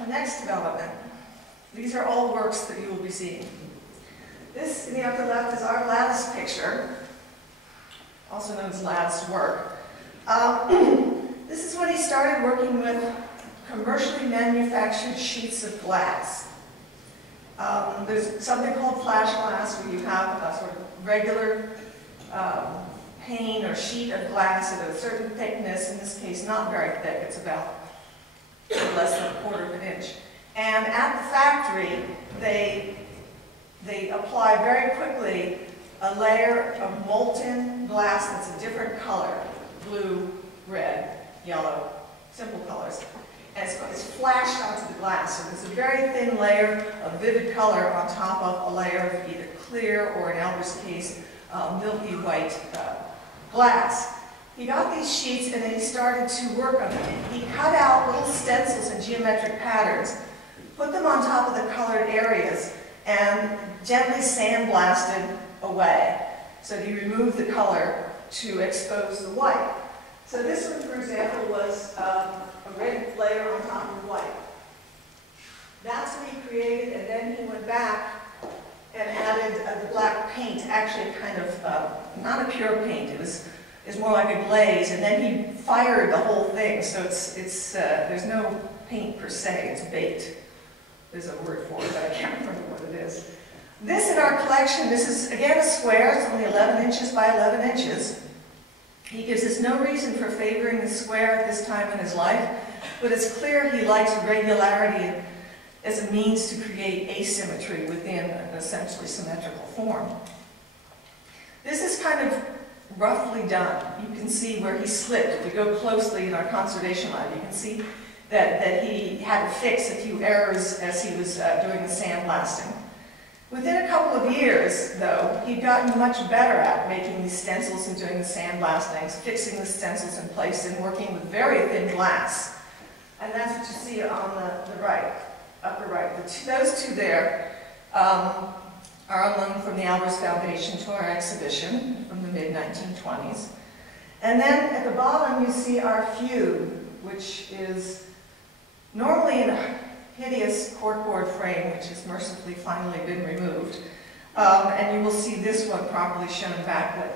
the next development. These are all works that you will be seeing. This in the upper left is our lattice picture, also known as lattice work. This is when he started working with commercially manufactured sheets of glass. There's something called flash glass, where you have a sort of regular pane or sheet of glass at a certain thickness, in this case not very thick, it's about less than 1/4 of an inch. And at the factory, they apply very quickly a layer of molten glass that's a different color, blue, red, yellow, simple colors. And it's flashed onto the glass, so there's a very thin layer of vivid color on top of a layer of either clear or, in Albers' case, milky white glass. He got these sheets and then he started to work on them. He cut out little stencils in geometric patterns, put them on top of the colored areas, and gently sandblasted away. So he removed the color to expose the white. So this one, for example, was a red layer on top of white. That's what he created, and then he went back and added the black paint, actually kind of, not a pure paint, it was more like a glaze, and then he fired the whole thing, so there's no paint per se, it's baked. There's a word for it, but I can't remember what it is. This in our collection, this is again a square, it's only 11 inches by 11 inches. He gives us no reason for favoring the square at this time in his life, but it's clear he likes regularity as a means to create asymmetry within an essentially symmetrical form. This is kind of roughly done. You can see where he slipped. If we go closely in our conservation lab, you can see that he had to fix a few errors as he was doing the sandblasting. Within a couple of years, though, he'd gotten much better at making these stencils and doing the sandblastings, fixing the stencils in place and working with very thin glass. And that's what you see on the right, upper right. Those two there are on loan from the Albers Foundation to our exhibition from the mid-1920s. And then at the bottom you see our fugue, which is normally in a hideous corkboard frame, which has mercifully finally been removed. And you will see this one properly shown backlit.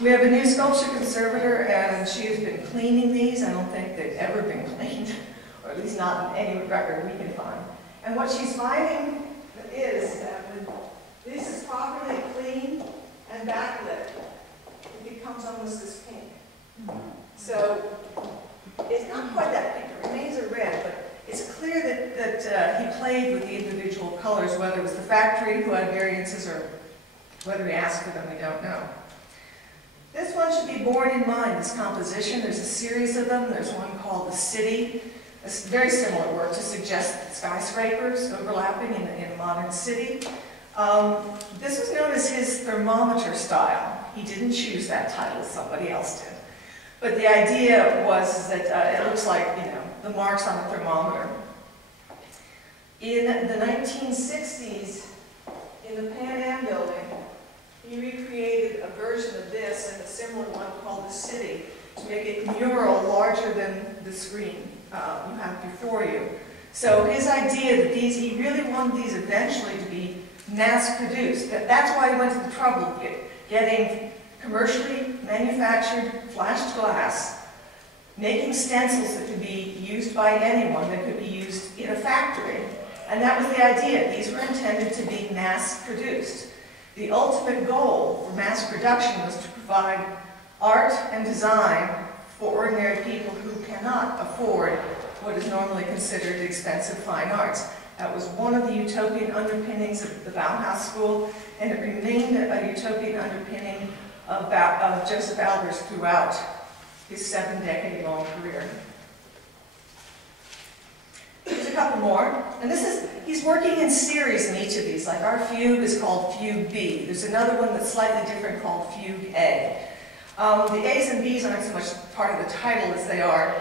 We have a new sculpture conservator, and she has been cleaning these. I don't think they've ever been cleaned, or at least not in any record we can find. And what she's finding is that when this is properly cleaned and backlit, it becomes almost this pink. So it's not quite that pink. It remains a red, but it's clear that he played with the individual colors, whether it was the factory who had variances or whether he asked for them, we don't know. This one should be borne in mind, this composition. There's a series of them. There's one called The City. It's very similar work to suggest skyscrapers overlapping in a modern city. This was known as his thermometer style. He didn't choose that title, somebody else did. But the idea was that it looks like, the marks on a thermometer. In the 1960s, in the Pan Am building, he recreated a version of this and a similar one called The City to make it mural larger than the screen you have before you. So his idea that he really wanted these eventually to be mass-produced. That's why he went to the trouble of getting commercially manufactured flashed glass, making stencils that could be used by anyone, that could be used in a factory. And that was the idea. These were intended to be mass-produced. The ultimate goal for mass production was to provide art and design for ordinary people who cannot afford what is normally considered expensive fine arts. That was one of the utopian underpinnings of the Bauhaus School, and it remained a utopian underpinning of Joseph Albers throughout his 7-decade-long career. Here's a couple more. And he's working in series in each of these. Like our fugue is called Fugue B. There's another one that's slightly different called Fugue A. The A's and B's aren't so much part of the title as they are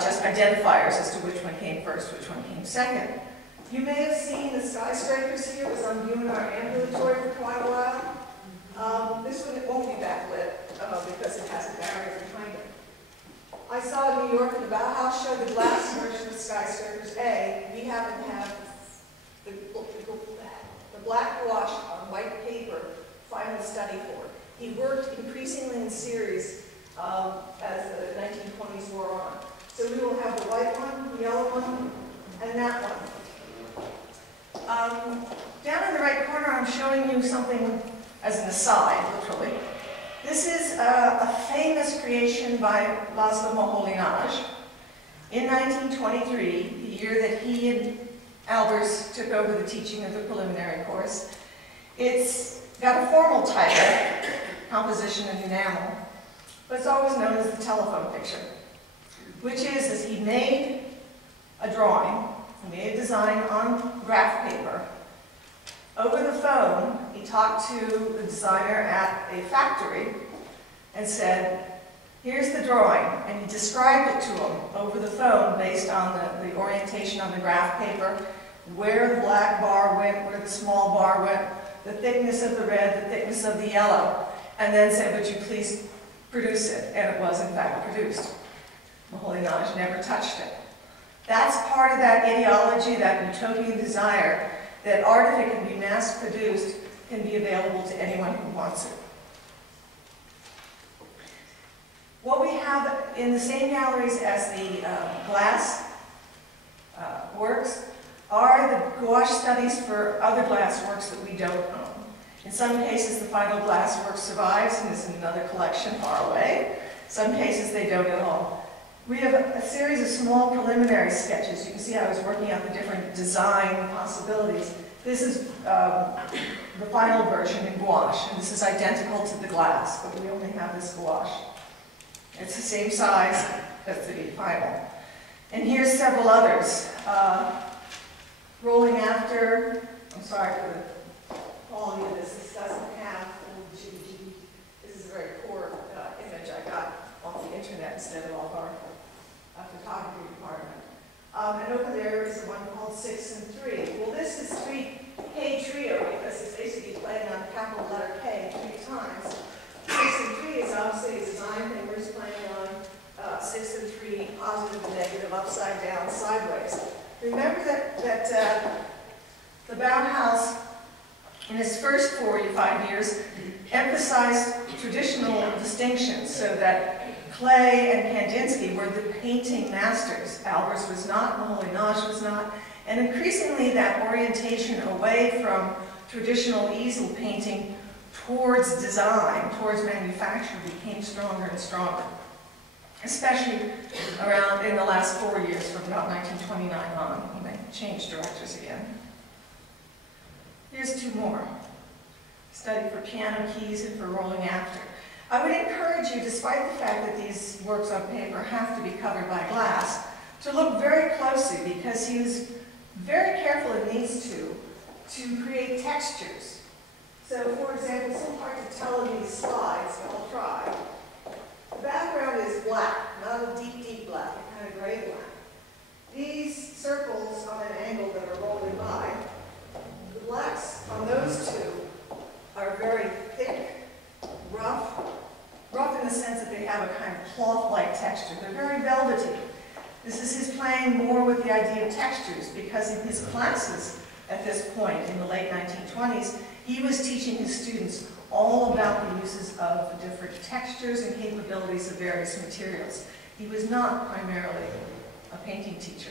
just identifiers as to which one came first, which one came second. You may have seen the skyscrapers here. It was on view in our ambulatory for quite a while. This one, it won't be backlit because it has a barrier behind it. I saw in New York at the Bauhaus show the glass version of skyscrapers, A, we happen to have the black gouache on white paper final study for. He worked increasingly in series as the 1920s wore on. So we will have the white one, the yellow one, and that one. Down in the right corner, I'm showing you something as an aside, literally. This is a famous creation by Laszlo Moholy-Nagy in 1923, the year that he and Albers took over the teaching of the preliminary course. It's got a formal title, Composition in Enamel, but it's always known as the telephone picture, which is he made a drawing, he made a design on graph paper. Over the phone, he talked to the designer at a factory and said, here's the drawing, and he described it to him over the phone based on the orientation on the graph paper, where the black bar went, where the small bar went, the thickness of the red, the thickness of the yellow, and then said, would you please produce it? And it was in fact produced. Moholy-Nagy never touched it. That's part of that ideology, that utopian desire, that art, if it can be mass-produced, can be available to anyone who wants it. What we have in the same galleries as the glass works are the gouache studies for other glass works that we don't own. In some cases, the final glass work survives and is in another collection far away. Some cases, they don't at all. We have a series of small preliminary sketches. You can see I was working out the different design possibilities. This is the final version in gouache, and this is identical to the glass, but we only have this gouache. It's the same size as the final. And here's several others. Rolling After, I'm sorry for the quality of this. This doesn't have full GD. This is a very poor image I got off the internet instead of off our photography department. And over there is the one called 6 and 3. Well, this is 3K trio because it's basically playing on the capital letter K 3 times. 6 and 3 is obviously a design thing. We're just playing on 6 and 3, positive and negative, upside down, sideways. Remember that the Bauhaus, in its first 4 to 5 years, emphasized traditional distinctions, so that Klee and Kandinsky were the painting masters. Albers was not, Moholy-Nagy was not, and increasingly that orientation away from traditional easel painting towards design, towards manufacture, became stronger and stronger, especially around in the last 4 years, from about 1929 on, when they changed directors again. Here's 2 more. Study for piano keys and for rolling after. I would encourage you, despite the fact that these works on paper have to be covered by glass, to look very closely, because he was very careful in these two to create textures. So, for example, it's so hard to tell in these slides, but I'll try. The background is black, not a deep, deep black, a kind of gray black. These circles on an angle that are rolling by, the blacks on those two are very thick, rough in the sense that they have a kind of cloth-like texture. They're very velvety. This is his playing more with the idea of textures, because in his classes at this point in the late 1920s, he was teaching his students all about the uses of the different textures and capabilities of various materials. He was not primarily a painting teacher.